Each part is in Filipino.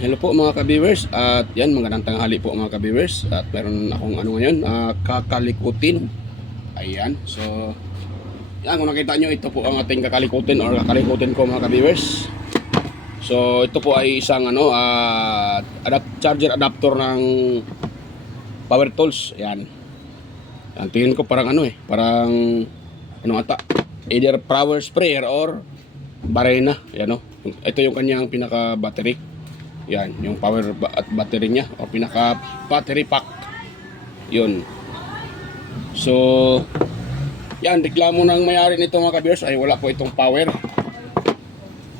Hello po mga ka-viewers at yan magandang tanghali po mga ka-viewers at meron akong ano ngayon kakalikutin. Ayan, so yan kung nakita nyo ito po ang ating kakalikutin or kakalikutin ko mga ka-viewers. So ito po ay isang charger adapter ng power tools. Ayan, yan, tingin ko parang parang ano ata, either power sprayer or barena. Ayan o, ito yung kanyang pinaka battery. Yan, yung power at battery niya o pinaka battery pack. Yun. So, yan, reklamo ng may-ari nito mga ka-viewers ay wala po itong power.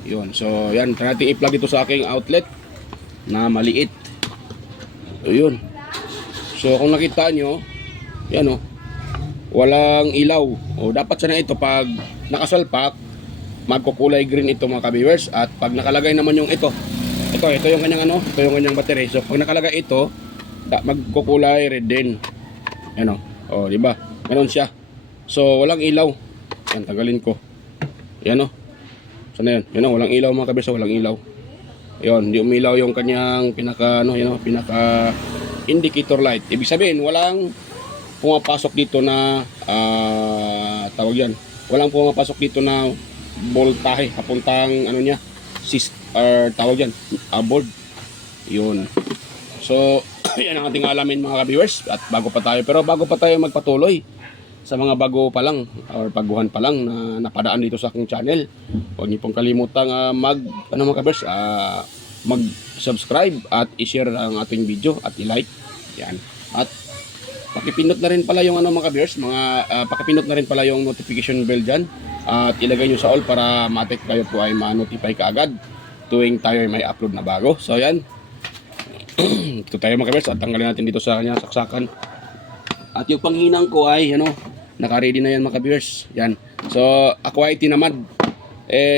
Yun. So, yan, try natin i-plug ito sa aking outlet na maliit. So, yun. So, kung nakita nyo, yan o, walang ilaw. O, dapat sana ito pag nakasalpak, magkukulay green ito mga ka-viewers. At pag nakalagay naman yung ito yung kanyang ito yung kanyang battery. So pag nakalagay ito, magkukulay red din. Ano? Oh, di ba? Meron siya. So walang ilaw. Yan, tanggalin ko. Yan oh. Sana yan? Yan oh, walang ilaw mga kabisa, walang ilaw. Yon, hindi umilaw yung kanyang pinaka pinaka indicator light. Ibig sabihin, walang pumapasok dito na tawag yan. Walang pumapasok dito na voltahe papuntang niya, tawag yan, board. Yun. So, yan ang ating alamin mga ka-viewers. At bago pa tayo magpatuloy sa mga bago pa lang or baguhan pa lang na napadaan dito sa aking channel, huwag niyo pong kalimutang mga ka-viewers, mag-subscribe at i-share ang ating video at i-like. Yan. At pakipindot na rin pala yung mga ka-viewers, pakipindot na rin pala yung notification bell dyan at ilagay nyo sa all para matik kayo po ay ma-notify kaagad tuwing tayo may upload na bago. So yan. Ito tayo mga ka-viewers at tanggalin natin dito sa kanya saksakan. At yung panghinang ko ay naka-ready na yan mga ka-viewers. Yan. So ako ay tinamad.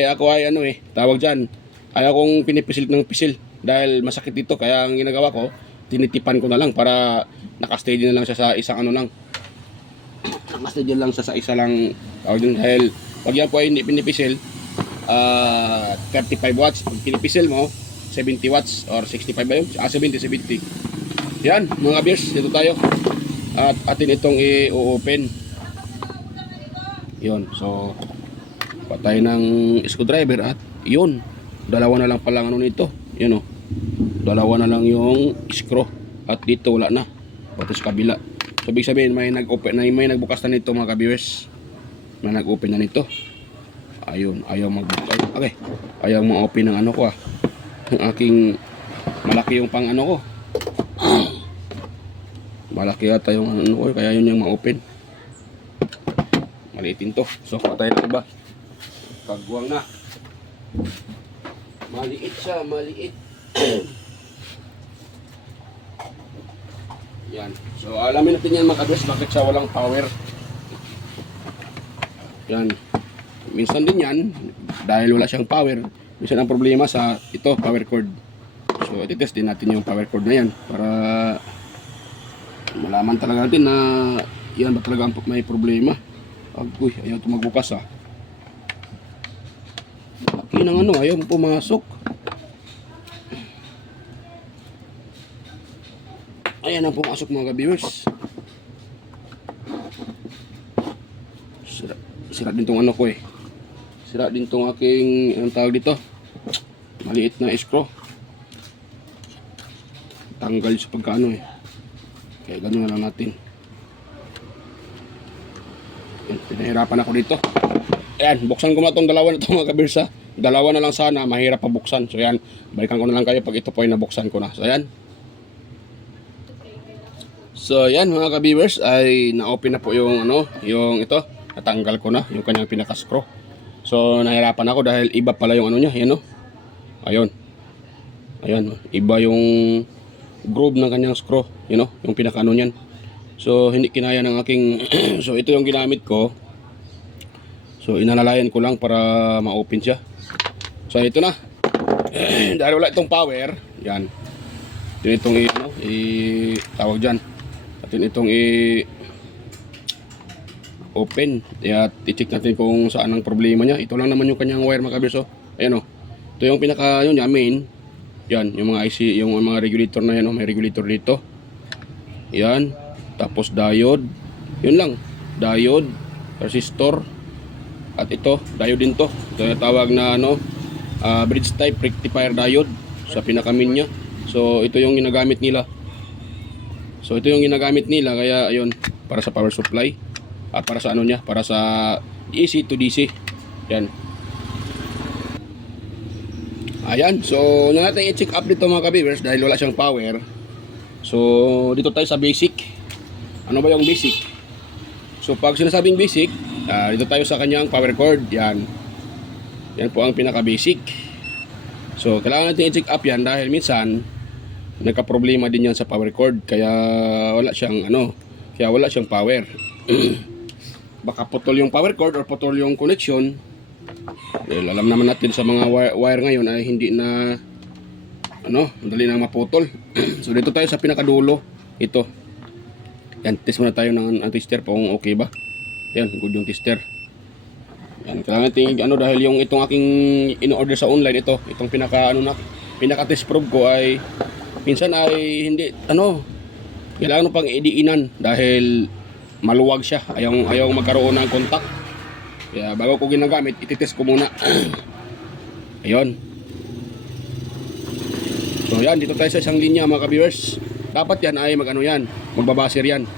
Ako ay tawag dyan, ayaw kong pinipisil ng pisil dahil masakit dito, kaya ang ginagawa ko, tinitipan ko na lang para naka-steady na lang siya sa isang lang. Naka-steady lang siya sa isa lang tawag dyan, dahil pag yan po ay hindi pinipisil, 35 watts. Pag pinipisil mo 70 watts or 65 ba yun? 70. Yan mga ka-viewers, dito tayo at atin itong i-open. Yun, so patay ng screwdriver at yun, dalawa na lang pala nito. Yun o, dalawa na lang yung screw at dito wala na, pati sa kabila. So ibig sabihin may nagbukas na nito mga ka-viewers, may nag-open na nito. Ayun, ayaw magbukas. Okay, ayaw ma-open ng ko ng aking malaki yung pang ko. Malaki yata yung ko, kaya yun yung ma-open. Maliitin to. So patay na iba. Kagwang na. Maliit siya, maliit. Yan. So alamin natin yan mga ka-viewers, bakit siya walang power. Yan. Minsan din yan, dahil wala siyang power, minsan ang problema sa ito, power cord. So ititest din natin yung power cord na yan para malaman talaga natin na yan ba talaga may problema. Agoy, ayaw ito magbukas Laki ng ayaw pumasok. Ayan ang pumasok mga ka-viewers. Sira din tong ko Sira din tong aking, anong tawag dito, maliit na screw. Tanggal sa pagkaano kaya gano'n na lang natin. Pinahirapan ako dito. Ayan, buksan ko na itong dalawa na ito mga ka-viewers. Dalawa na lang sana, mahirap pa buksan. So yan, balikan ko na lang kayo pag ito po ay nabuksan ko na. So yan. So yan mga ka-viewers, ay na-open na po yung yung ito. Natanggal ko na yung kanyang pinaka-screw. So nahirapan ako dahil iba pala yung niya, yan Ayun. Ayan, iba yung groove ng kanyang screw, yung pinaka niyan. So hindi kinaya ng aking so ito yung ginamit ko. So inalalayan ko lang para ma-open siya. So ito na. Dahil wala itong power, yan. Itong tawag diyan. Atin itong open. At i-check natin kung saan ang problema niya. Ito lang naman yung kanyang wire mga ka-viewers. Ayan Ito yung pinaka niya main. Yan, yung mga IC, yung mga regulator na yan, oh, may regulator dito. Yan, tapos diode. Yun lang, diode, resistor, at ito, diode din to. Ito yung tawag na ano, bridge type rectifier diode sa pinakamin niya. So ito yung ginagamit nila. Kaya ayun, para sa power supply at para sa ano niya, para sa AC to DC. Yan. Ayan, so na natin i-check up dito mga ka-viewers dahil wala siyang power. So dito tayo sa basic. Ano ba yung basic? So pag sinasabing basic, dito tayo sa kanyang power cord. Yan. Yan po ang pinaka-basic. So kailangan natin i-check up yan dahil minsan nagka-problema din yan sa power cord kaya wala siyang power. Baka putol yung power cord or putol yung connection. Well, alam naman natin sa mga wire ngayon ay hindi na madali nang maputol. So dito tayo sa pinakadulo. Ito. Yan, test muna tayo ng tester kung okay ba. Yan, good yung tester. Yan, kailangan natin dahil yung itong aking in-order sa online, itong pinaka test probe ko ay minsan ay hindi kailangan pang idiinan dahil maluwag siya. Ayaw magkaroon ng contact. Kaya bago ko ginagamit, ititest ko muna. Ayun. So yan, dito tayo sa isang linya mga ka-viewers. Dapat yan ay magbabaser yan.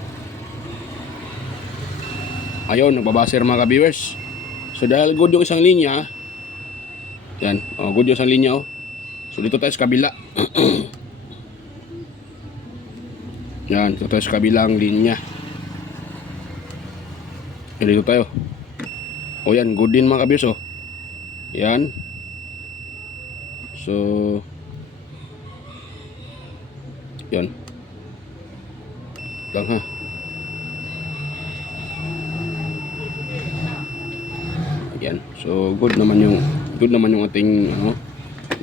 Ayun, nagbabaser mga ka-viewers. So dahil good yung isang linya, yan, good yung isang linya. So dito tayo sa kabila. Yan, dito tayo sa kabilang linya. Yan, dito tayo. Yan, good din mga ka-viewers. Yan. So yan lang ha. Yan. So good naman yung ating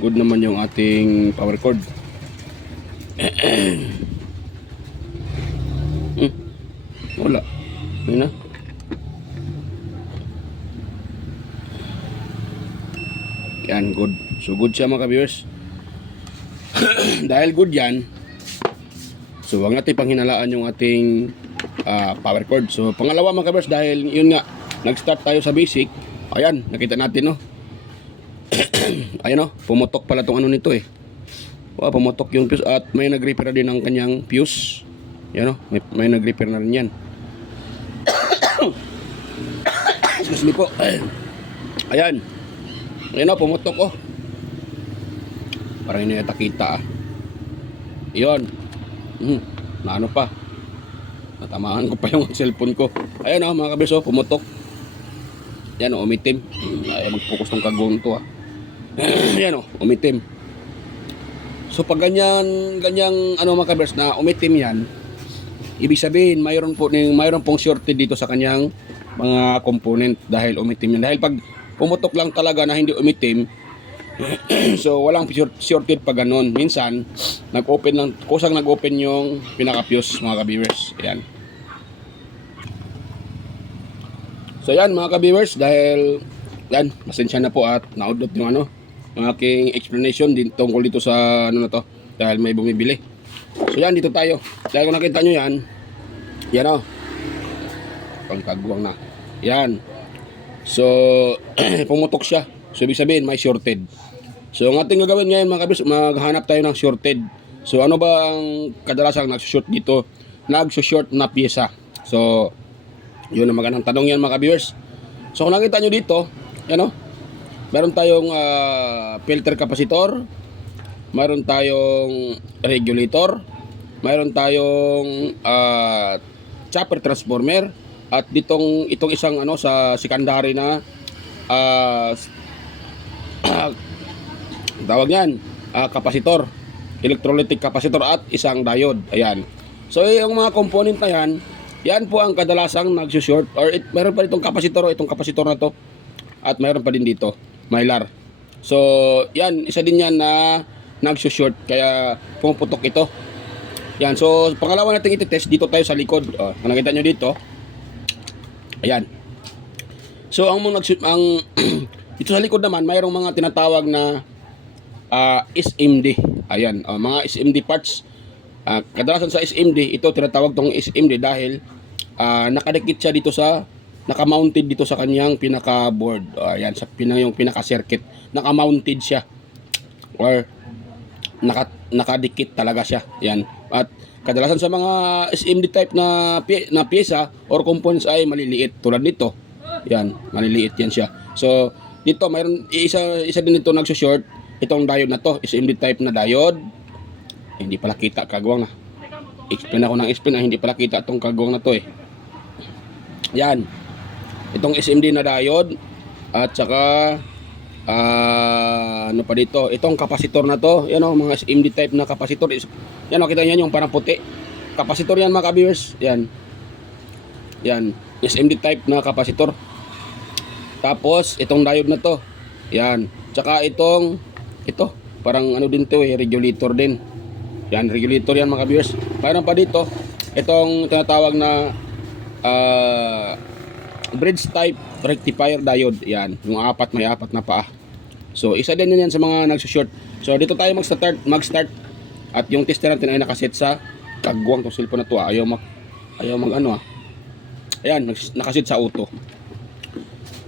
good naman yung ating power cord. Wala. Yun na. Yan, good. So good siya mga ka-viewers. Dahil good yan, so huwag natin panghinalaan yung ating power cord. So pangalawa mga ka-viewers, dahil yun nga, nag-start tayo sa basic. Ayan, nakita natin Ayan pumutok pala tong nito eh. Pumutok yung fuse at may nag-repair din ng kanyang fuse. Yan may nag-repair na rin yan. Excuse me po. Ayan. Ayan pumutok parang hindi nata kita Yun. Na pa. Natamaan ko pa yung cellphone ko. Ayan mga kabis pumutok. Yan umitim. Ay mag-focus ng kagong to Yan umitim. So pag ganyang mga kabis na umitim yan, ibig sabihin mayroon pong shorted dito sa kanyang mga component dahil umitim yan. Dahil pag pumutok lang talaga na hindi umitim, so walang shorted pa ganun. Minsan kusang nag-open yung pinaka-fuse mga ka-viewers. Ayan. So yan mga ka-viewers, dahil yan, pasensya na po at naudlot yung aking explanation tungkol dito sa dahil may bumibili. So yan, dito tayo. Dahil kung nakita nyo yan pangkagwang na. Yan. So pumutok siya. So ibig sabihin may shorted. So ang ating gagawin ngayon mga kabis, maghanap tayo ng shorted. So ano ba ang kadalasang nagsushort dito? Nagsushort na pyesa. So yun ang magandang tanong yan mga ka-viewers. So kung nakita nyo dito, meron tayong filter capacitor, meron tayong regulator, meron tayong chopper transformer, at itong isang sa secondary na tawag yan, capacitor, electrolytic capacitor at isang diode. Ayan. So yung mga component na yan po ang kadalasang nagsushort or meron pa itong capacitor na to at meron pa din dito mylar. So yan, isa din yan na nagsushort kaya pumuputok ito. Yan. So pangalawa natin iti-test, dito tayo sa likod. Kung nakita nyo dito, ayan. So ang dito sa likod naman mayroong mga tinatawag na SMD. Ayan, mga SMD parts. Kadalasan sa SMD, ito tinatawag tong SMD dahil nakadikit siya dito sa naka-mounted dito sa kanyang pinaka-board. Ayan, yung pinaka-circuit. Naka-mounted siya. Or nakadikit talaga siya. Ayan. At kadalasan sa mga SMD type na pyesa or components ay maliliit tulad nito. Ayan, maliliit yan siya. So, dito mayroon isa din dito nagso-short. Itong diode na to, SMD type na diode. Hindi pala kita, kagwang na. Explain ako ng explain na hindi pala kita itong kagwang na to eh. Yan. Itong SMD na diode at saka ano pa dito, itong kapasitor na to. Yan o, mga SMD type na kapasitor. Yan o, kita niyan yung parang puti. Kapasitor yan mga ka-viewers. Yan. Yan. SMD type na kapasitor. Tapos, itong diode na to. Yan. Tsaka ito, parang ano din to eh, regulator din. Yan, regulator yan mga viewers. Mayroon pa dito, itong tinatawag na bridge type rectifier diode. Yan, yung may apat na paa. So, isa din yan sa mga nagsushort. So, dito tayo mag-start. At yung tester natin ay nakaset sa kagwang tong cellphone na to. Ayaw mag ano ah. Ayan, nakaset sa auto.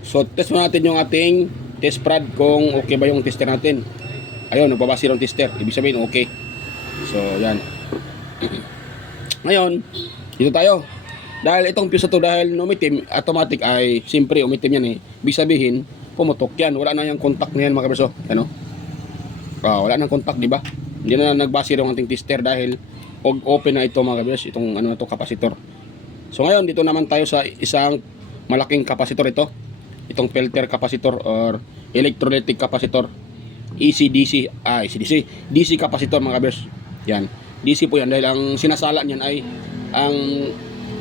So, test mo natin yung ating test prod kung okay ba yung tester natin. Ayun, nagbabase ng tester. Ibig sabihin, okay. So, yan. Ngayon, dito tayo. Dahil itong fuse to, dahil umitim, automatic ay, siyempre, umitim yan eh. Ibig sabihin, pumutok yan. Wala na yung contact na yan, mga kaberso. Ano? Wala nang contact, di ba? Hindi na nagbase ng ating tester dahil open na ito, mga kaberso. Itong ano na to, kapasitor. So, ngayon, dito naman tayo sa isang malaking kapasitor ito. Itong filter kapasitor or electrolytic kapasitor. DC kapasitor mga kabers. Yan. DC po yan dahil ang sinasala niyan ay ang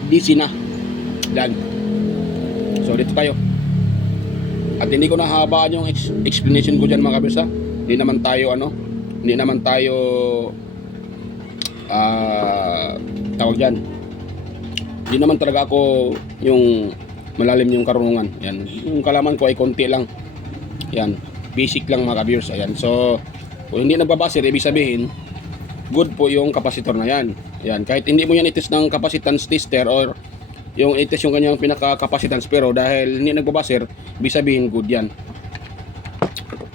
DC na. Yan. So dito tayo. At hindi ko nahabaan yung explanation ko diyan mga kabers ha. Hindi naman tayo tawag diyan. Hindi naman talaga ako yung malalim yung karunungan. Yan. Yung kalaman ko ay konti lang. Yan. Basic lang mga ka-viewers. Ayan. So, kung hindi nagbabase, ibig sabihin, good po yung kapasitor na yan. Ayan. Kahit hindi mo yan itest ng capacitance tester or yung itest yung kanyang pinaka-capacitance, pero dahil hindi nagbabase, ibig sabihin, good yan.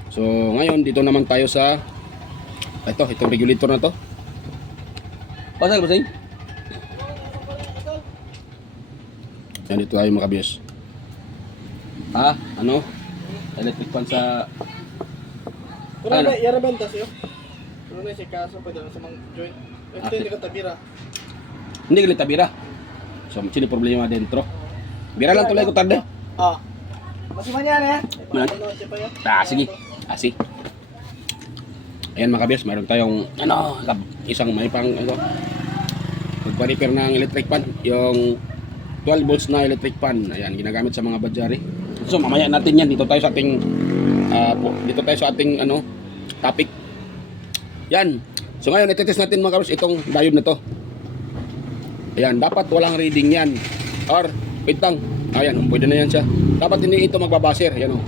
So, ngayon, dito naman tayo sa itong regulator na to. Pasang, pasang. Yan, dito tayo mga ka-viewers. Ano? Electric fan sa Pero may yarabenta siyo. Pero may si kaso pa sa mga joint. Ito hindi ka tabira. Hindi ka tabira. So, sino problema dentro? Bira lang tulay ko tarde. Masih man yan eh. Sige. Sige. Ayan mga kabiyas, mayroon tayong isang may pang magpa-repair ng electric fan. Yung 12 volts na electric fan. Ayan, ginagamit sa mga badyari. So mamaya natin yan, dito tayo sa ating topic. Yan. So ngayon itetest natin mga kabers itong diode na to. Ayan, dapat walang reading yan. Or wait lang. Ayan, pwede na yan siya. Dapat hindi ito magbabaser, yan oh.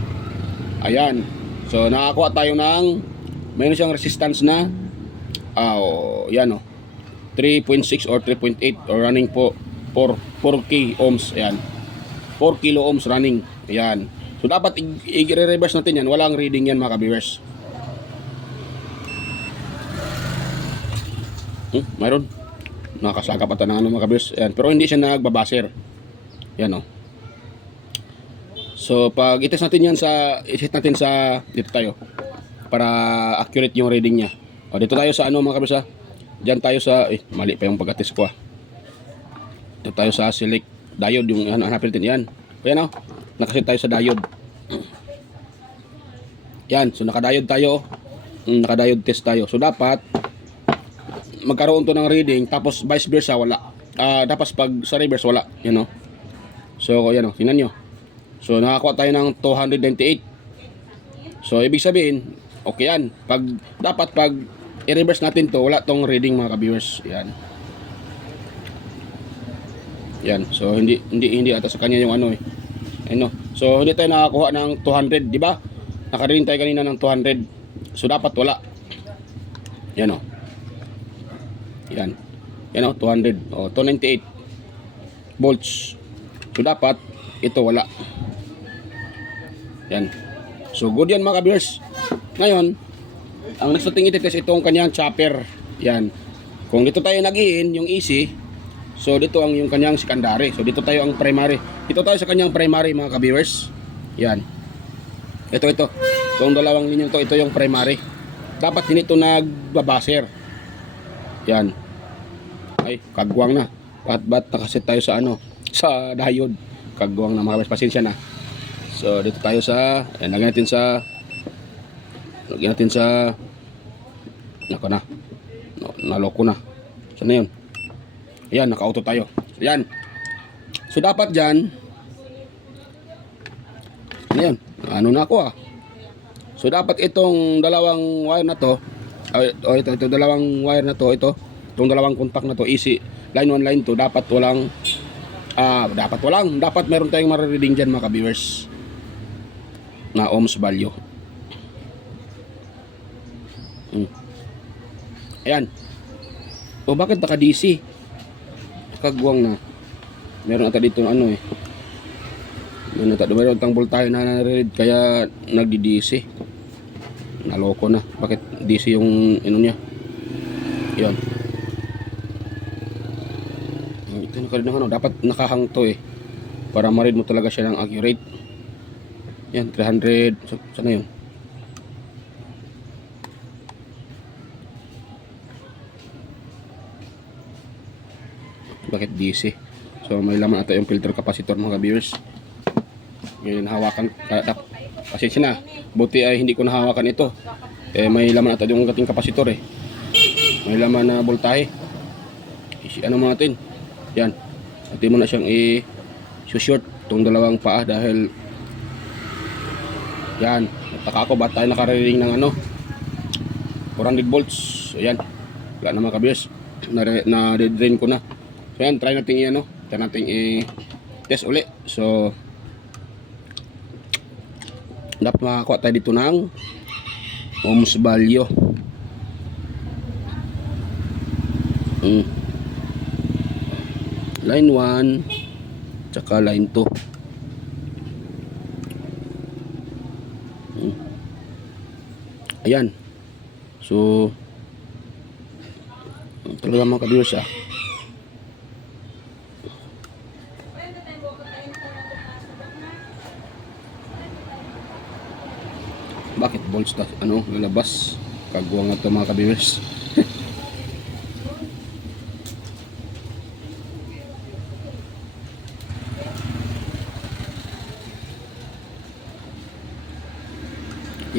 Ayan. So nakakuha tayo ng mayroon siyang resistance na yan oh. 3.6 or 3.8 or running po 4k ohms. Ayan. 4 kilo ohms running. Ayan. So dapat i-reverse natin yan. Walang reading yan mga ka-viewers. Mayroon. Nakasaga pa tayo ng mga ka-viewers. Ayan. Pero hindi siya nagbabaser. Yan o. So pag i-test natin yan i-set natin sa dito tayo. Para accurate yung reading niya. O dito tayo sa mga ka-viewers ha. Diyan tayo sa mali pa yung pag-test ko ha. Dito tayo sa select diode yung hanapin natin yan. Ayan o. Nakaset tayo sa diode. Yan. So naka-diode tayo. Naka-diode test tayo. So dapat magkaroon to ng reading. Tapos vice versa wala. Tapos pag sa reverse wala. Yan o. So yan o. Tingnan nyo. So nakakuha tayo ng 298. So ibig sabihin okay yan. Dapat pag i-reverse natin to wala tong reading mga ka-viewers. Yan. Yan. So hindi ata sa kanya yung ano. So hindi tayo nakakuha ng 200, di ba? Naka-reading tayo kanina ng 200. So dapat wala. Yan o. Yan. Yan o, 200. O, 298 volts. So, dapat, ito wala. Yan. So, good yan mga ka-viewers. Ngayon, ang next natin ititest itong kanyang chopper. Yan. Kung dito tayo nag-in, yung easy, so dito ang yung kanyang secondary. So, dito tayo ang primary. Dito tayo sa kanyang primary mga ka-viewers. Yan. Ito. Itong dalawang linya ito yung primary. Dapat hindi ito nagbabaser. Yan. Ay, kagwang na. Ba't nakaset tayo sa ano? Sa diode. Kagwang na mga ka-viewers. Pasensya na. So, dito tayo sa, ayan, lagyan natin sa, nako na, naloko na. Saan na yun? Ayan, naka-auto tayo. Ayan. So, dapat dyan, ayan, ano na ako ah. So, dapat itong dalawang wire na to, ito dalawang wire na to, itong dalawang contact na to, easy, line 1, line 2, dapat meron tayong marireading dyan mga ka-viewers na ohms value. Ayan. O bakit naka DC? Kagwang na. Meron ata dito ano eh. Meron tang voltahe na nare-read kaya nagdi-DC. Naloko na. Bakit DC yung ano niya? Ayan. Ito na ng ano, dapat nakahang to eh. Para ma-read mo talaga siya ng accurate. Yan, 300. So, sana yun? Bakit DC? So, may laman ata yung filter capacitor mga viewers. Ngayon, hawakan. Pasensya na. Buti ay hindi ko nahawakan ito. May laman ata yung ating capacitor eh. May laman na voltahe. Ano mo natin? Yan. Atin mo na siyang i-short itong dalawang paa dahil yan, nataka ako ba't tayo nakariring ng ano 400 volts. So yan, wala naman ka-viewers, na-drain ko na. So yan, try natin try natin i-test uli. So dapat makakuha tayo dito ng ohms value. Line 1 tsaka line 2. Ayan. So talaga mga ka-viewers bakit volts na lalabas? Kagwang na ito mga ka-viewers.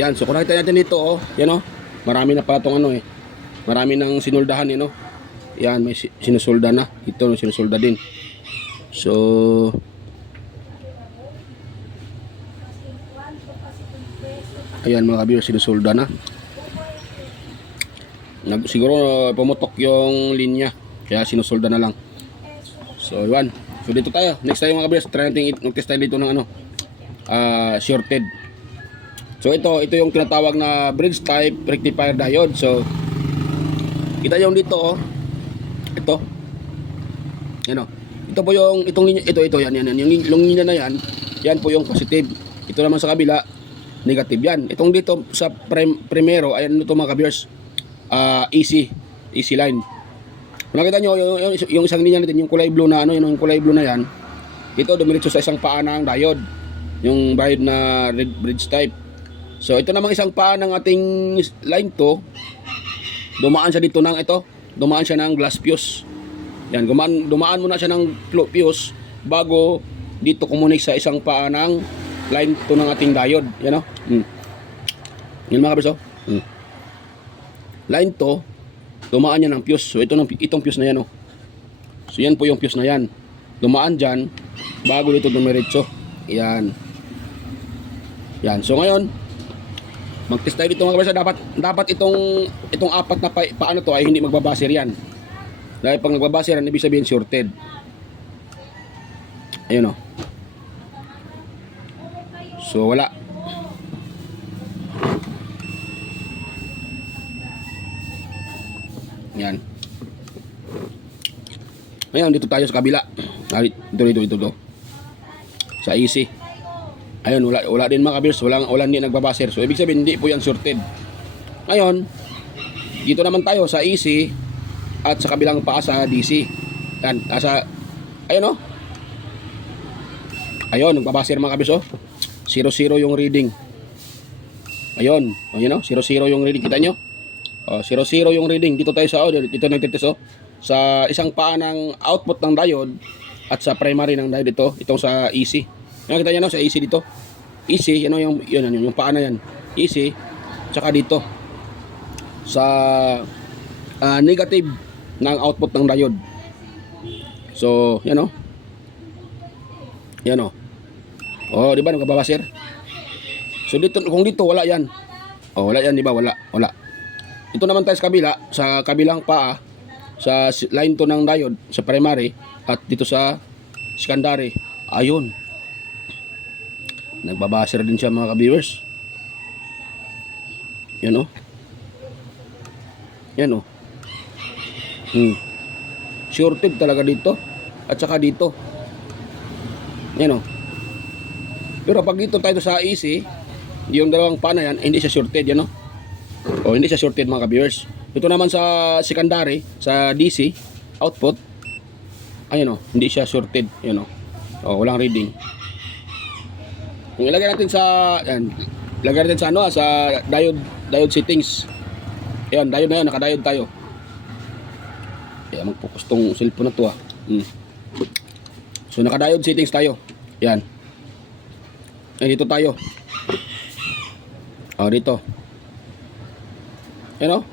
Yan, so kung nakita natin dito yan marami na pala itong marami nang sinuldahan yan, may sinusolda na ito, sinusolda din. So ayan mga ka-viewers, sinusolda na. Siguro pumutok yung linya kaya sinusolda na lang. So yan, so dito tayo, next tayo mga ka-viewers, try natin mag-test tayo dito ng shorted. So ito yung tinatawag na bridge type rectifier diode. So kita niyo dito ito. Yan ito po yung itong linya, ito yan yung linya na yan po yung positive. Ito naman sa kabila negative yan. Itong dito sa primero ayan ito mga ka-viewers, easy line. Kung nakita niyo yung isang linya natin, yung kulay blue na yung kulay blue na yan, ito dumiretso sa isang paa ng diode, yung diode na bridge type. So ito namang isang paa ng ating line 2, dumaan siya dito dumaan siya ng glass fuse. Yan, dumaan muna siya ng fuse bago dito kumunik sa isang paa ng line 2 ng ating diode. Yan Yan mga kabers Line 2, dumaan yan ng fuse. So itong fuse na yan So yan po yung fuse na yan. Dumaan dyan bago dito dumiretso. Yan. Yan. So ngayon mag-test tayo dito mga kabers. Dapat itong apat na paano to ay hindi magbabaser yan. Dahil pag nagbabaser yan, ibig sabihin shorted. Ayun So wala. Yan. Ngayon, dito tayo sa kabila. Dito. Sa easy. Ayun, wala din mga kabiyers. Wala din nagbabaser. So, ibig sabihin, hindi po yan sorted. Ngayon, dito naman tayo sa easy at sa kabilang paa sa DC. Yan, ayun o. Ayun, nagbabaser mga kabiyers o. 0-0 yung reading. Ayun, ayun o. 0-0 yung reading. Kita nyo? 0-0 yung reading. Dito tayo sa dito nagtitis o. Sa isang paa ng output ng diode at sa primary ng diode ito, itong sa EC. Nakita niyo no sa EC dito. EC, yung paa na yan. EC tsaka dito sa negative ng output ng diode. So, yan o. Yan o. Oh, di ba nagbabaser? So dito, kung dito wala yan. Oh, wala yan, di ba? Wala. Ito naman tayo sa kabila, sa kabilang paa, sa line to ng diode, sa primary, at dito sa secondary. Ayun. Nagbabaser din siya mga ka-viewers. Yan o. Yan o. Shorted talaga dito. At saka dito. Yan o. Pero pag dito tayo sa EC, yung dalawang paa na yan, hindi siya shorted. Yan o. O, hindi siya shorted mga ka-viewers. Ito naman sa secondary, sa DC output, ayun o, hindi siya shorted, yun o. O, walang reading. Kung ilagay natin sa ilagay natin sa sa diode settings. Ayun, diode na yun, naka-diode tayo. Kaya mag-focus tong cellphone na to So, naka-diode settings tayo. Yan. Dito tayo. O, dito. Yan o.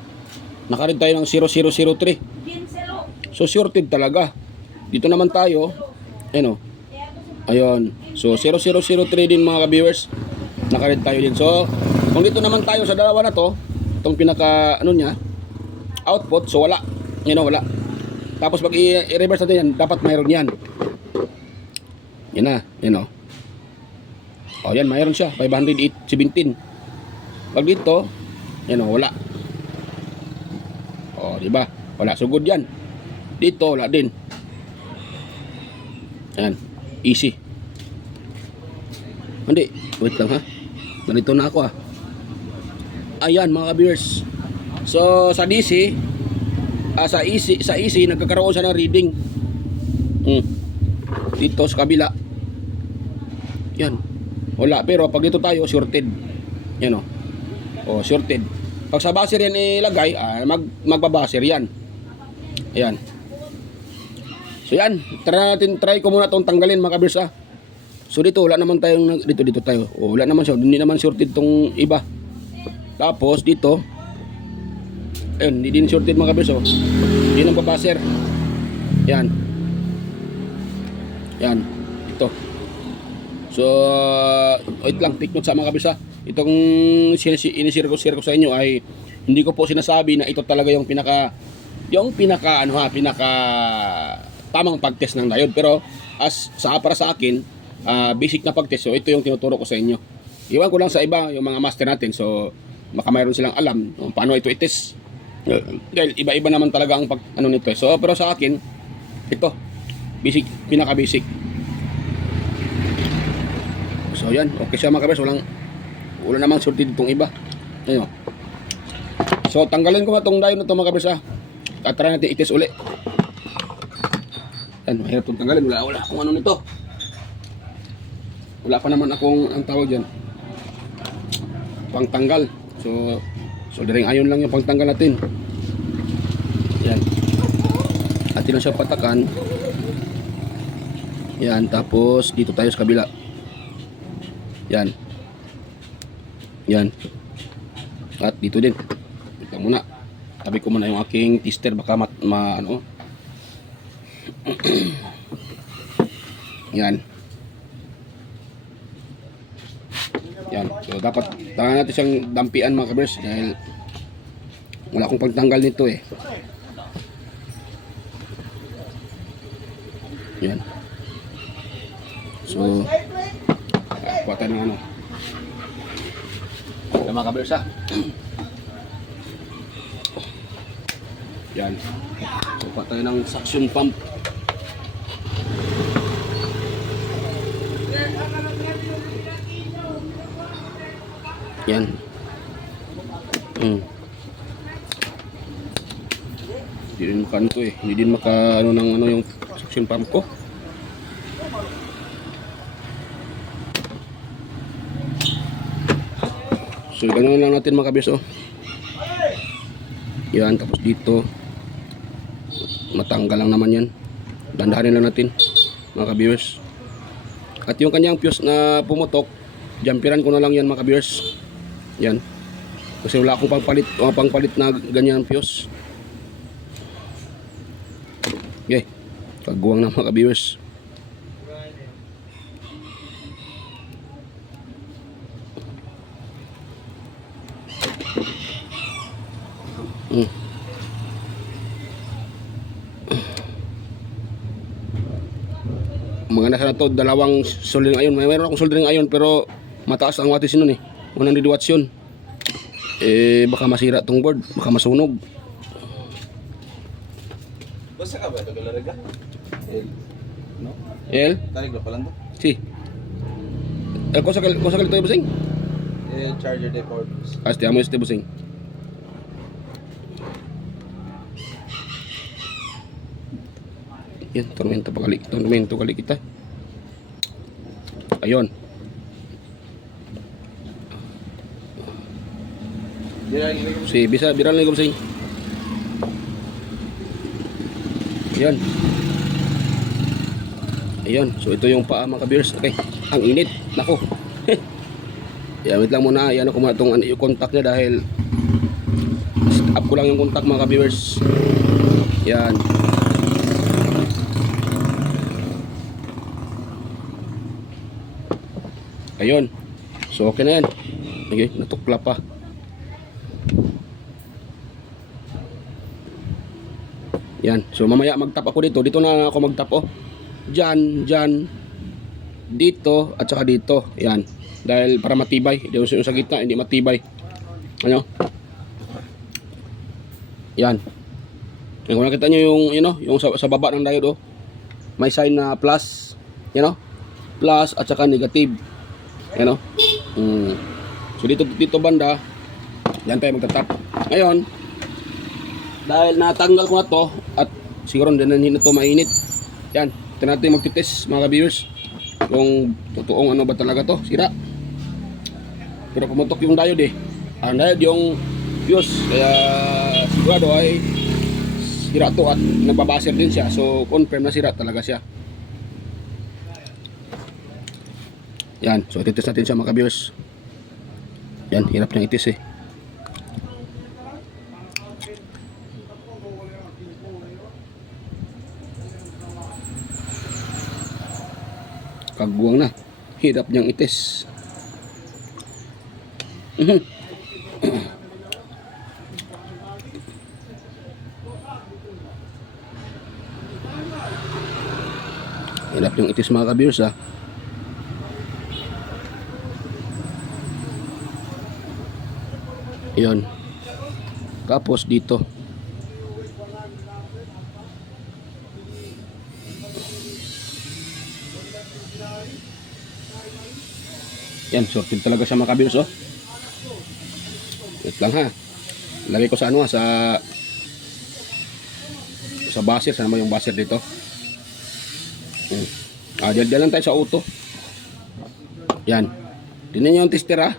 Nakarin tayo ng 0003. So, shorted talaga. Dito naman tayo. Ano? Ayun. So, 0003 din mga ka-viewers. Nakarin tayo din. So, kung dito naman tayo sa dalawa na to, itong pinaka, niya, output, so wala. Yan o, wala. Tapos, pag i-reverse natin yan, dapat mayroon yan. Yan na. Yan o. O, yan, mayroon siya. 517. Pag dito, yan o, wala. Oh, di ba? Wala sugod yan. Dito wala din. Ayan, easy. Hindi, wait lang ha. Ganito na ako ha. Ayan mga viewers. So sa DC, sa EC nagkakaroon siya ng reading. Dito sa kabila. Yan. Wala, pero pag dito tayo shorted. Yan oh, shorted. Pag sa buzzer yan ilagay, magbabaser yan. Ayan. So yan, try ko muna itong tanggalin mga kabers ha. So dito, wala naman tayong, dito tayo. O, wala naman siya, hindi naman shorted itong iba. Tapos dito, ayun, hindi din shorted mga kabers. Hindi nang babaser. Yan. Yan, ito. So, wait lang, take note sa mga kabers ha. Itong inisir ko sa inyo ay hindi ko po sinasabi na ito talaga yung pinaka tamang pag-test ng diode, pero para sa akin basic na pag-test, so ito yung tinuturo ko sa inyo. Iwan ko lang sa iba yung mga master natin, so baka mayroon silang alam kung paano ito i-test. Dahil iba-iba naman talaga ang nito. So pero sa akin ito basic, pinaka basic. So yan, okay siya mga kabers, wala namang sorted itong iba. Ayun. So tanggalin ko na itong diode na ito mga kabers ha. At try natin i-test uli. Yan, mahirap itong tanggalin. Wala kung ano nito. Wala pa naman akong ang tawag dyan, pangtanggal. So soldering iron lang yung pangtanggal natin. Yan. Atin lang siya patakan. Yan, tapos dito tayo sa kabila. Yan. Yan. At dito din. Ito muna. Tabi ko muna yung aking tester, baka ano. Yan. Yan. So dapat natin siyang dampian mga kabers dahil wala akong pagtanggal nito eh. Yan. So kuha tayo ng ano. Mga kabers ha. Yan. So, pa tayo ng suction pump. Yan. Hindi din makaan ko eh. Hindi din maka ano ng ano yung suction pump ko. So ganun lang natin mga kabiyers oh. Yan, tapos dito matanggal lang naman yan. Dandahanin lang natin mga kabiyers. At yung kanyang fuse na pumutok, jumperan ko na lang yan mga kabiyers. Yan. Kasi wala akong pangpalit na ganyan fuse. Okay. Kaguwang na mga kabiyers. Mga nasa na to, dalawang soldering iron. Mayroon akong soldering iron pero mataas ang wattage nun eh. 100 watts yun. Eh baka masira tong board, baka masunog. Basta ka ba ito galarga? No? El? Talig na pala to? Si. Kung sakal ito busing? Charger de port. Asti amo este busing. Yan, tormento kali kita. Ayun. Si bisa biral lagi busing. Yan. Ayun, so ito yung paa mga kabiyers. Okay, ang init. Nako. Yeah, wait lang muna. Yan ako muna itong yung contact niya dahil set up ko lang yung contact mga kabiyers. Yan. Ayun. So okay na yan. Okay, natukla pa. Yan. So mamaya magtap ako dito. Dito na ako magtap oh. Diyan, dito at saka dito. Yan. Dahil para matibay. Dito sa gitna hindi matibay. Ano? Yan. Yan, kung nakita nyo yung, yung sa baba ng diode oh. May sign na plus. Plus at saka negative. Yan oh. So dito banda. Yan tayo magtatap. Ngayon, dahil natanggal ko na to at siguro hindi na to mainit. Yan. Ito natin magtitest mga viewers kung totoong ano ba talaga to, sira. Pero pumutok yung diode eh. Ang diode yung fuse, kaya sigurado ay sira to at nagbabaser din siya. So confirm na sira talaga siya. Yan, so titest natin siya mga viewers. Yan, hirap niyang itis eh. Kaguwang na. Hirap niyang itis. Hirap niyang itis mga kabiyers ha. Yun. Tapos dito. Yan, sorted talaga siya mga kabiyers oh. Wait lang ha. Lagay ko sa ano ha, sa buzzer. Saan naman yung buzzer dito? Diyan lang tayo sa auto. Yan. Tingnan nyo yung tester ha.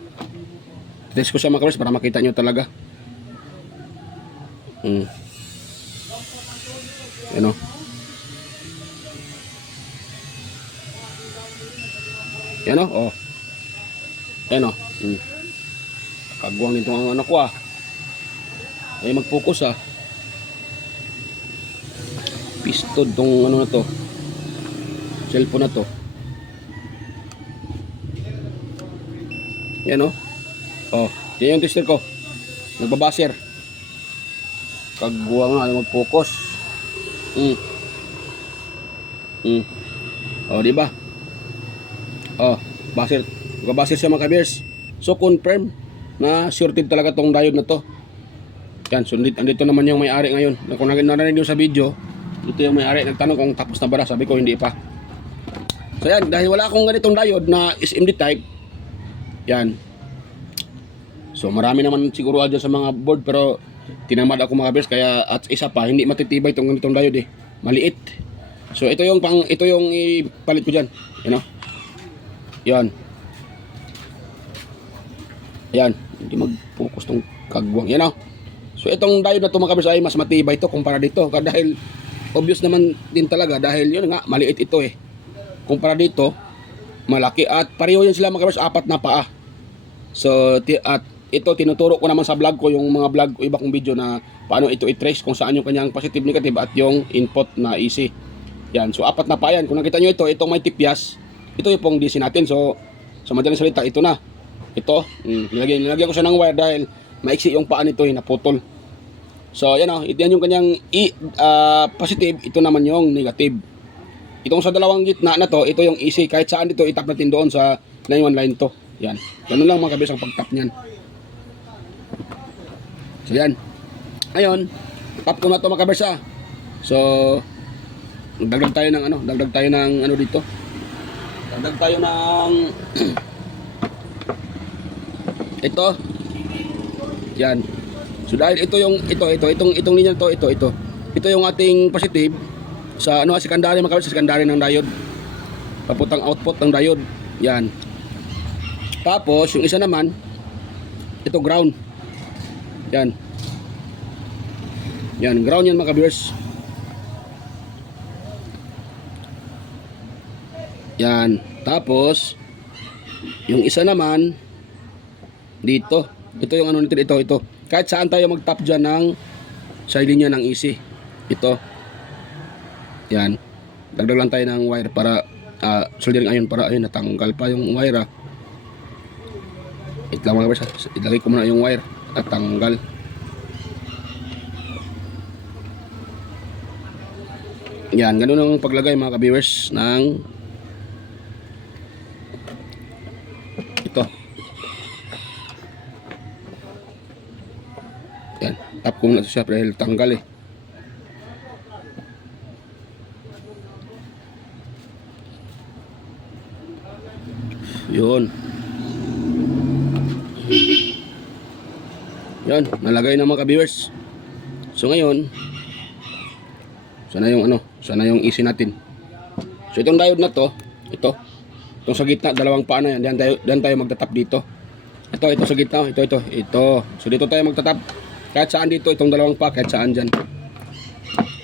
Test ko siya mga kabiyers para makita nyo talaga. Yan o. Yan o. Oh. Yan o. Kagwang nito ang anak ko ah. Ay mag-focus ah. Piston tong ano na to. Cellphone na to. Yan o. Oh, yan yung tester ko. Nagbabaser. Kagwang nga mag-focus. Oh, di ba? Oh, baser. Nagbabaser siya mga kabiyers. So confirm na sorted talaga tong diode na to. Yan, so andito naman yung may-ari ngayon. Kung narinig nyo sa video, dito yung may-ari nagtanong kung tapos na ba na. Sabi ko hindi pa. So yan, dahil wala akong ganitong diode na SMD type, yan. So marami naman siguro dyan sa mga board, pero tinamad ako mga kabers, kaya at isa pa, hindi matitibay itong ganitong diode eh. Maliit. So ito yung ipalit ko dyan. You know? Yan. Yan, hindi mag-focus tong kagwang. Yan o. So itong diode na ito mga kabers ay mas matibay ito kumpara dito. Dahil obvious naman din talaga dahil yun nga, maliit ito eh. Kumpara dito, malaki. At pareho yan sila mga kabers, 4 na paa. So at ito tinuturo ko naman sa vlog ko, yung mga vlog o iba kong video na paano ito i-trace kung saan yung kanyang positive, negative at yung input na AC. Yan, so 4 na paa yan. Kung nakita nyo ito, itong may tipyas, ito yung pong DC natin. So madaling salita, ito na. Ito, nilagyan ko siya ng wire dahil maiksi yung paa nito, naputol. So yan o, yan yung kanyang positive, ito naman yung negative. Itong sa dalawang gitna na to, ito yung AC. Kahit saan dito, itap natin doon sa line 1, line 2. Yan, ganun lang mga kabis ang pag-tap nyan. So yan. Ayun, tap ko na to mga kabis ha. So dagdag tayo ng ano dito. Dagdag tayo ng ito. Yan. So dahil itong linya to, ito yung ating positive sa secondary mga kabis, sa secondary ng diode. Papuntang output ng diode. Yan. Tapos yung isa naman ito ground. Yan. Yan, ground yan mga kabis. Yan. Tapos yung isa naman dito. Ito yung ano nito, ito. Kahit saan tayo mag-tap dyan ng sa linya ng AC. Ito. Yan. Dagdag lang tayo ng wire para soldering iron para ayun, natanggal pa yung wire. Ito lang mga kabis. Ilagay ko muna yung wire at tanggal. Yan, ganun ang paglagay mga ka-viewers ng ito. Yan, tap ko muna ito siya dahil tanggal eh. Yun. Yan, nalagay na mga ka-viewers. So ngayon, sana yung AC natin. So itong diode na to, itong sa gitna, dalawang paa na yan, diyan tayo magtatap dito. Ito sa gitna, ito. So dito tayo magtatap. Kahit saan dito, itong dalawang paa, kahit saan dyan.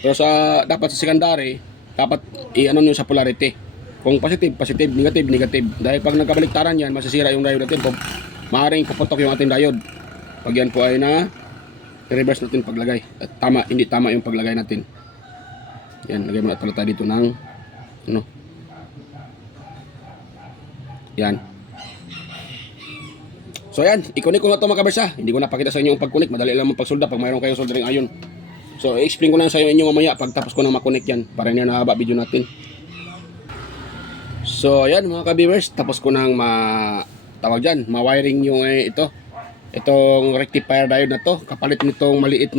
Pero dapat sa secondary, dapat i-ano nyo sa polarity. Kung positive, negative. Dahil pag nagkabaliktaran yan, masisira yung diode natin. Maaaring puputok yung ating diode. Pag yan po ay i-reverse natin paglagay. At hindi tama yung paglagay natin. Yan, lagay muna tayo dito ng yan. So yan, i-connect ko na ito mga kabers ha. Hindi ko napakita sa inyo yung pag-connect. Madali lang pagsolda pag mayroon kayong soldering iron. So i-explain ko lang sa inyo mamaya pagtapos ko na makonect yan. Para hindi na nahaba video natin. So yan mga kabers, tapos ko nang ma-wiring yung itong rectifier diode na to. Kapalit nitong maliit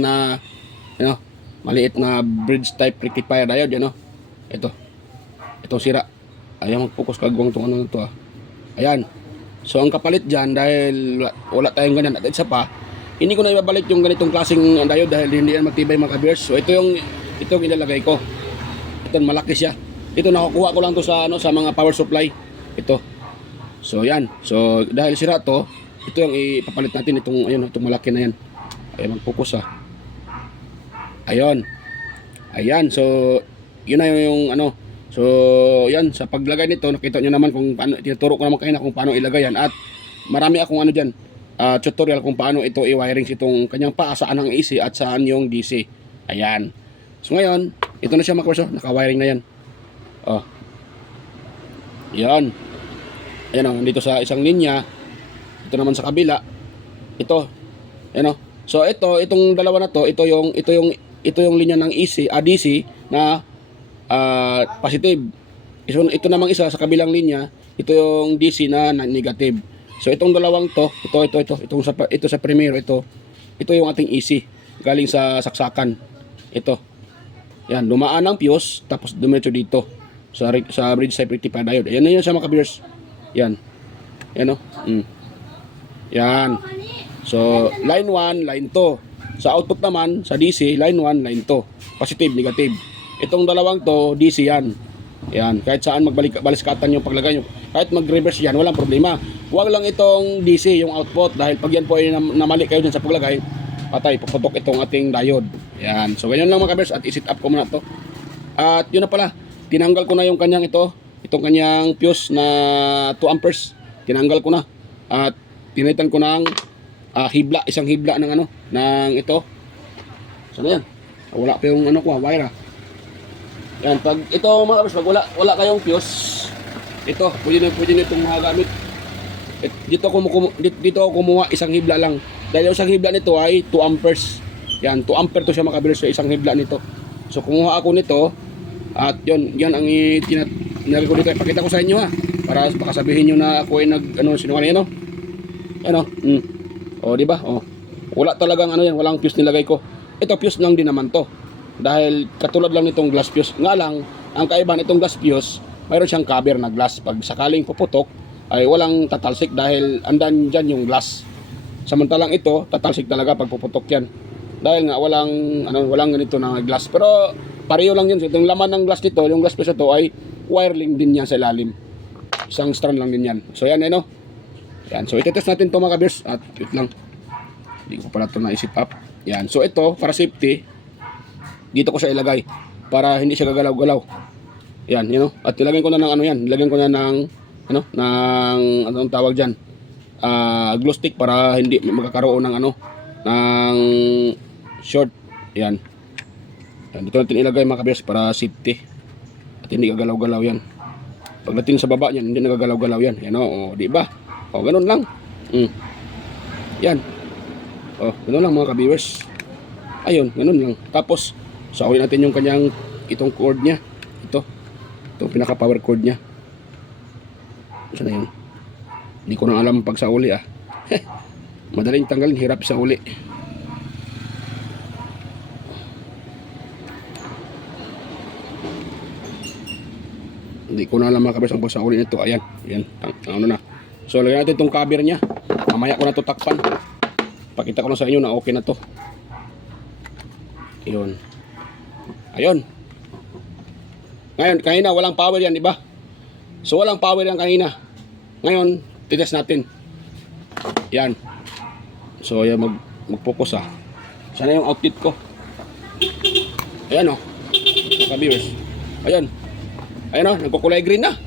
na bridge type rectifier diode, Itong sira. Ayaw mag-focus kagwang itong ano na to. Ayan. So ang kapalit dyan, dahil wala tayong ganyan at isa pa, hindi ko na ibabalik yung ganitong klaseng diode dahil hindi yan matibay mga kabers. So ito yung ilalagay ko. Ito malaki siya. Ito nakukuha ko lang to sa mga power supply. Ito. So yan. So dahil sira to, ito yung ipapalit natin itong malaki na yan. Ay mag-focus Ayun. Ayan. So yun na yung So yan, sa paglagay nito, nakita nyo naman kung paano, tinuturo ko naman kanina kung paano ilagay yan. At marami akong tutorial kung paano ito i-wiring itong kanyang paa, saan ang AC at saan yung DC. Ayan. So ngayon, ito na siya mga kabers, naka-wiring na yan. Yan. Ayan dito sa isang linya. Ito naman sa kabila. Ito. Ayan So itong dalawa na to, ito yung linya ng DC na positive. Ito namang isa sa kabilang linya, ito yung DC na negative. So itong dalawang to, ito sa primero, ito yung ating AC. galing sa saksakan. Ito. Yan, dumaan ng fuse, tapos dumiretso dito sa bridge type rectifier diode. Ayan na yun siya mga ka-viewers. Yan. Yan o. Yan. So, line 1, line 2. Sa output naman, sa DC, line 1, line 2. Positive, negative. Itong dalawang to, DC yan. Yan. Kahit saan baliskatan yung paglagay nyo. Kahit mag-reverse yan, walang problema. Huwag lang itong DC, yung output. Dahil pag yan po ay namali kayo dyan sa paglagay, patay, puputok itong ating diode. Yan. So, ganyan lang mga ka-viewers. At i-set up ko muna to. At yun na pala. Tinanggal ko na yung kanyang itong kanyang fuse na 2 amperes. Tinanggal ko na. At tinaitan ko ng hibla, isang hibla ng ng ito. Sana yan? Wala pa yung wire. Yan, pag ito mga kabers, pag wala kayong fuse, ito, pwede nyo itong magamit. Dito ako kumuha isang hibla lang. Dahil yung isang hibla nito ay 2 amperes. Yan, 2 ampere to siya mga kabers, so isang hibla nito. So kumuha ako nito, at yan ang nilagay ko dito. Ipakita ko sa inyo para baka sabihin nyo na ako ay sinungaling O, di ba? O. Wala talagang yan, walang fuse nilagay ko. Ito fuse lang din naman to. Dahil katulad lang nitong glass fuse. Nga lang, ang kaibahan itong glass fuse, mayroon siyang cover na glass. Pag sakaling puputok, ay walang tatalsik dahil andan dyan yung glass. Samantalang ito, tatalsik talaga pag puputok yan. Dahil nga walang ganito na glass. Pero pareho lang yun. Itong laman ng glass nito, yung glass fuse ito ay wiring din yan sa ilalim. Isang strand lang din yan. So yan Yan. So itetest natin ito mga kabers. At wait lang. Hindi ko pala ito na-set up. Yan. So ito, para safety, dito ko siya ilagay. Para hindi siya gagalaw-galaw. Yan, At ilagay ko na ng yan. Ilagay ko na ng, anong tawag dyan? Glue stick para hindi magkakaroon ng ng short. Yan. Dito natin ilagay mga kabers para safety. At hindi gagalaw-galaw yan. Pagdating sa baba yan, hindi nagagalaw-galaw yan. Yan di ba? Ganun lang. Yan. Ganun lang mga ka-viewers. Ayun, ganun lang. Tapos, saulin natin yung kanyang itong cord niya. Itong pinaka-power cord niya. Saan na yun? Hindi ko na alam pag sauli Madaling tanggalin, hirap sa uli. Hindi ko na alam mga kabers ang pagsauli nito. Ayan, na. So lagyan natin itong cover niya. Mamaya ko na ito takpan. Pakita ko na sa inyo na okay na to. Ayun. Ngayon, kanina walang power yan, di ba? So walang power yan kanina. Ngayon, titest natin. Yan. So yan, mag-focus Sana yung outlet ko. Ayan mga viewers. Ayan, nagkukulay green na.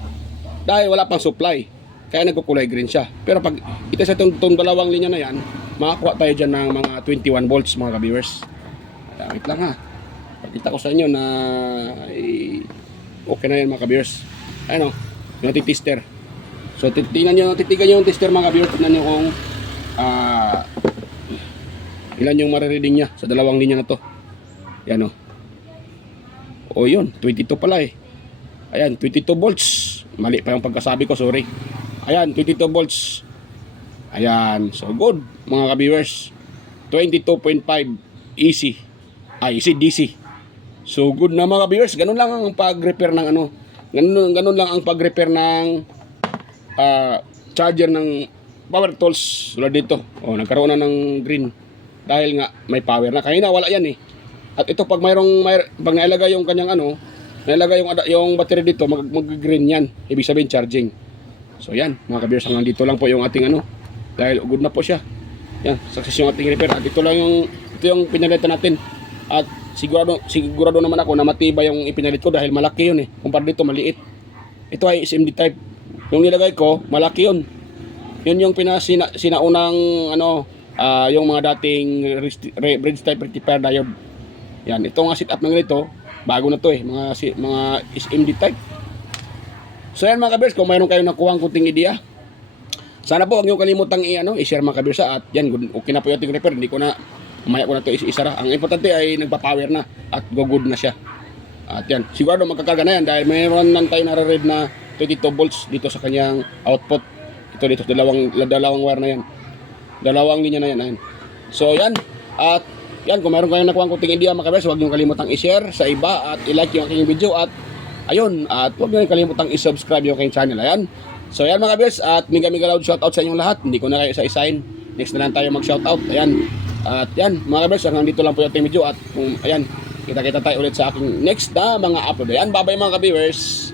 Dahil wala pang supply. Kaya nagkukulay green siya. Pero pag itest itong dalawang linya na yan, makakuha tayo dyan ng mga 21 volts mga ka-viewers. Wait lang Pakita ko sa inyo na okay na yan mga ka-viewers. Ayan yung tester. So titigan nyo yung tester mga ka-viewers. Tignan nyo kung ilan yung marireading niya sa dalawang linya na to. Yan yun, 22 pala Ayan, 22 volts. Mali pa yung pagkasabi ko, sorry. Ayan, 22 volts. Ayan, so good mga ka-viewers. 22.5 AC DC. So good na mga ka-viewers. Ganun lang ang pag-repair ng ganun lang ang pag-repair ng charger ng power tools tulad dito. Nagkaroon na ng green dahil nga may power na. Kanina wala yan At ito pag pag nailagay yung kanyang nailagay yung battery dito, mag-green yan. Ibig sabihin charging. So yan mga ka-viewers, hanggang dito lang po yung ating dahil good na po siya. Yan, success yung ating repair. At ito yung pinalitan natin. At sigurado naman ako na matibay yung ipinalit ko dahil malaki yun kumpara dito maliit. Ito ay SMD type. Yung nilagay ko, malaki yun. Yun yung sinaunang yung mga dating bridge type rectifier diode. Yan, ito nga setup ng ganito, bago na to mga SMD type. So yan mga kabers, kung mayroon kayong nakuhang kunting idea, sana po huwag niyo kalimutang i-share mga kabers. At yan, okay na po yung ating repair. Hindi ko na, mamaya ko na ito isara. Ang importante ay nagpa-power na at go-good na siya. At yan, sigurado magkakarga na yan dahil mayroon lang tayo nare-read na 22 volts dito sa kanyang output. Ito dito, dalawang wire na yan. Dalawang linya na yan. Ayan. So yan, at yan, kung meron kayong nakuha ang kunting idea mga kabers, huwag niyo kalimutang i-share sa iba at i-like yung aking video at ayun, at huwag niyo kalimutang i-subscribe yung aking channel. Ayan. So yan mga kabers, at mega loud shoutout sa inyong lahat. Hindi ko na kayo isa-isahin. Next na lang tayo mag-shoutout. Ayan. At yan mga kabers, hanggang dito lang po yung ating video at kung ayan, kita-kita tayo ulit sa aking next na mga upload. Ayan, bye-bye mga kabers.